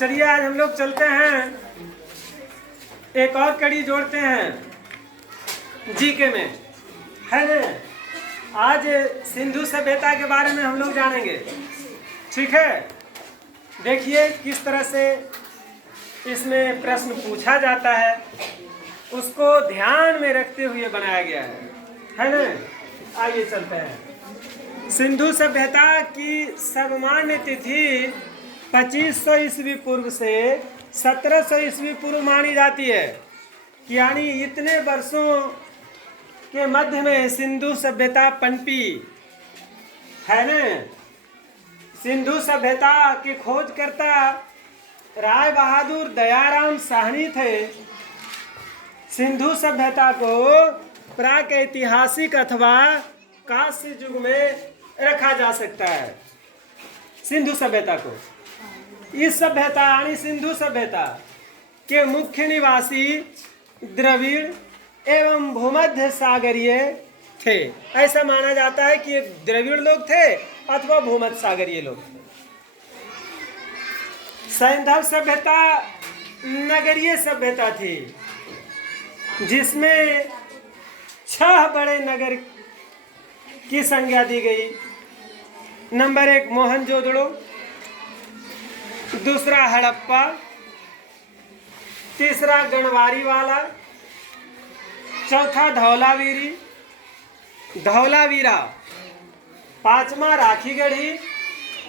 चलिए आज हम लोग चलते हैं, एक और कड़ी जोड़ते हैं जीके में, है ना। आज सिंधु सभ्यता के बारे में हम लोग जानेंगे, ठीक है। देखिए किस तरह से इसमें प्रश्न पूछा जाता है, उसको ध्यान में रखते हुए बनाया गया है ना। आइए चलते हैं। सिंधु सभ्यता की सर्वमान्य तिथि 2500 ईस्वी पूर्व से 1700 ईस्वी पूर्व मानी जाती है, यानी इतने वर्षों के मध्य में सिंधु सभ्यता पनपी है न। सिंधु सभ्यता के खोजकर्ता राय बहादुर दयाराम साहनी थे। सिंधु सभ्यता को प्रागैतिहासिक अथवा कांस्य युग में रखा जा सकता है। सिंधु सभ्यता को, इस सभ्यता यानी सिंधु सभ्यता के मुख्य निवासी द्रविड़ एवं भूमध्य सागरीय थे। ऐसा माना जाता है कि ये द्रविड़ लोग थे अथवा भूमध्य सागरीय लोग थे। सैंधव सभ्यता नगरीय सभ्यता थी, जिसमें 6 बड़े नगर की संज्ञा दी गई। नंबर 1 मोहनजोदड़ो, दूसरा हड़प्पा, तीसरा गणवारी वाला, चौथा धौलावीरा, 5वां राखीगढ़ी,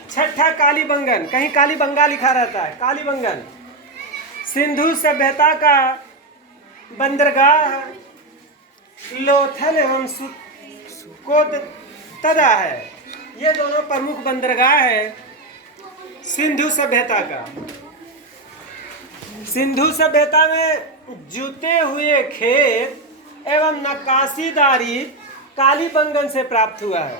6ठा कालीबंगन, कहीं कालीबंगा लिखा रहता है, कालीबंगन। सिंधु सभ्यता का बंदरगाह लोथल एवं सुकोतदा है। ये दोनों प्रमुख बंदरगाह है सिंधु सभ्यता का। सिंधु सभ्यता में जुते हुए खेत एवं नक्काशीदारी कालीबंगन से प्राप्त हुआ है,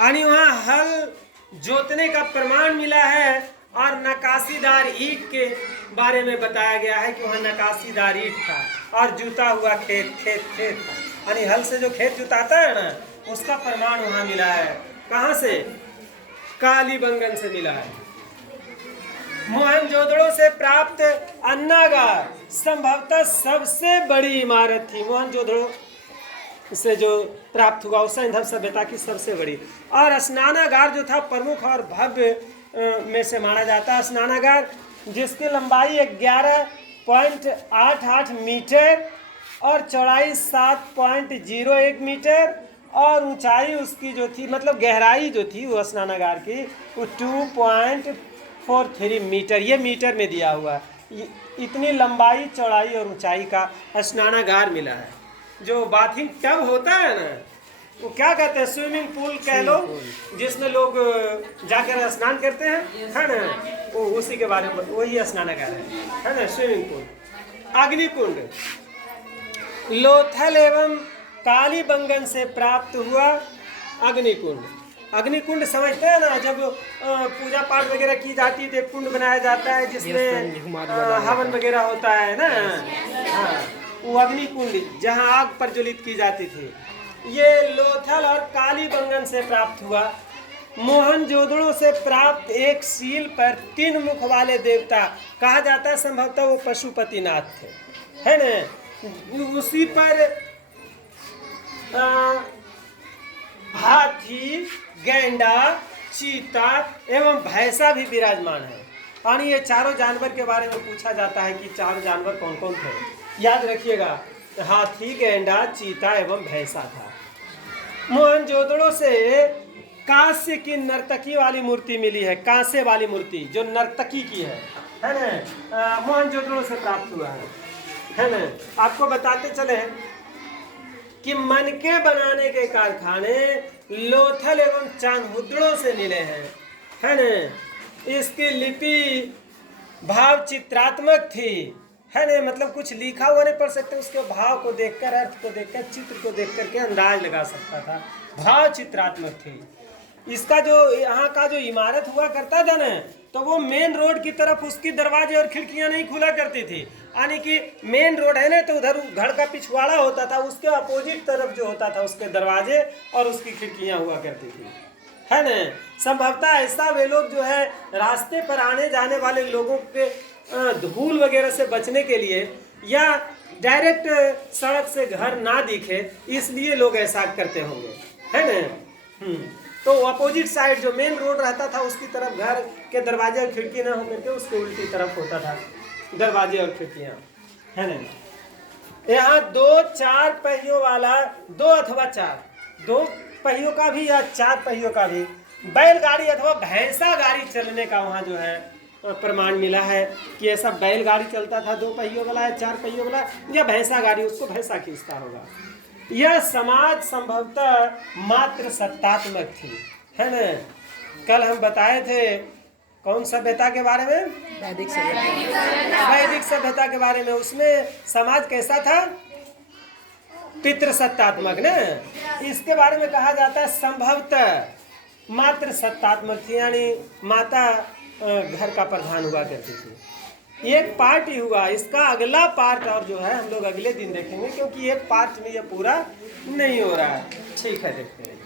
यानी वहाँ हल जोतने का प्रमाण मिला है और नक्काशीदार ईंट के बारे में बताया गया है कि वहाँ नक्काशीदार ईंट था और जुता हुआ खेत यानी हल से जो खेत जुताता है ना, उसका प्रमाण वहाँ मिला है। कहाँ से? कालीबंगन से मिला है। मोहनजोदड़ो से प्राप्त अन्नागार संभवतः सबसे बड़ी इमारत थी। मोहनजोदड़ो से जो प्राप्त हुआ उस सिंधु सभ्यता की सबसे बड़ी। और स्नानागार जो था प्रमुख और भव्य में से माना जाता है। स्नानागार जिसकी लंबाई 11.88 मीटर और चौड़ाई 7.01 मीटर और ऊंचाई उसकी जो थी, मतलब गहराई जो थी वो स्नानागार की, वो 2.43 मीटर, ये मीटर में दिया हुआ है। इतनी लंबाई, चौड़ाई और ऊंचाई का स्नानागार मिला है। जो बाथिंग टब होता है ना, वो क्या कहते हैं, स्विमिंग पूल कह लो, जिसमें लोग जाकर स्नान करते हैं, है ना, वो उसी के बारे में, वही स्नानागार है ना, स्विमिंग पूल। अग्निकुंड लोथल एवं कालीबंगन से प्राप्त हुआ अग्निकुंड। अग्निकुंड समझते हैं ना, जब पूजा पाठ वगैरह की जाती है तो एक कुंड बनाया जाता है जिसमें हवन वगैरह होता है ना, हाँ, वो अग्निकुंड जहाँ आग प्रज्वलित की जाती थी। ये लोथल और कालीबंगन से प्राप्त हुआ। मोहनजोदड़ो से प्राप्त एक सील पर 3 मुख वाले देवता कहा जाता है, संभवतः वो पशुपतिनाथ थे, है ना। उसी पर हाथी, गैंडा, चीता एवं भैंसा भी विराजमान है। यानी ये चारों जानवर के बारे में पूछा जाता है कि चारों जानवर कौन कौन थे। याद रखिएगा, हाथी, गैंडा, चीता एवं भैंसा था। मोहनजोदड़ो से कांस्य की नर्तकी वाली मूर्ति मिली है। कांस्य वाली मूर्ति जो नर्तकी की है ना, मोहनजोदड़ो से प्राप्त हुआ है ना। आपको बताते चले कि मनके बनाने के कारखाने लोथल एवं चांदहुदड़ो से मिले हैं, है ना। इसकी लिपि भाव चित्रात्मक थी, है ना, मतलब कुछ लिखा हुआ नहीं पढ़ सकते, उसके भाव को देखकर, अर्थ को देखकर, चित्र को देख करके अंदाज लगा सकता था। भाव चित्रात्मक थी। इसका जो यहाँ का जो इमारत हुआ करता था ना, तो वो मेन रोड की तरफ उसकी दरवाजे और खिड़कियां नहीं खुला करती थी, यानी कि मेन रोड है ना, तो उधर घर का पिछवाड़ा होता था, उसके अपोजिट तरफ जो होता था उसके दरवाजे और उसकी खिड़कियां हुआ करती थी, है ना। संभवतः ऐसा वे लोग जो है रास्ते पर आने जाने वाले लोगों के धूल वगैरह से बचने के लिए या डायरेक्ट सड़क से घर ना दिखे इसलिए लोग ऐसा करते होंगे, है ना। तो अपोजिट साइड जो मेन रोड रहता था उसकी तरफ घर के दरवाजे और खिड़की ना होकर के उसके उल्टी तरफ होता था दरवाजे और खिड़कियां, है ना। यहाँ 2-4 पहियों वाला 2 अथवा 4 पहियों का भी या 4 पहियों का भी बैलगाड़ी अथवा भैंसा गाड़ी चलने का वहाँ जो है प्रमाण मिला है कि ऐसा बैलगाड़ी चलता था 2 पहियों वाला या 4 पहियों वाला या भैंसा गाड़ी, उसको भैंसा खींचता होगा। यह समाज संभवतः मात्र सत्तात्मक थी, है ना। कल हम बताए थे कौन सभ्यता के बारे में, वैदिक सभ्यता के बारे में। उसमें समाज कैसा था, पितृसत्तात्मक ना। इसके बारे में कहा जाता है संभवतः मात्र सत्तात्मक थी, यानी माता घर का प्रधान हुआ करती थी। एक पार्ट ही हुआ, इसका अगला पार्ट और जो है हम लोग अगले दिन देखेंगे, क्योंकि एक पार्ट में ये पूरा नहीं हो रहा है। ठीक है, देखते हैं।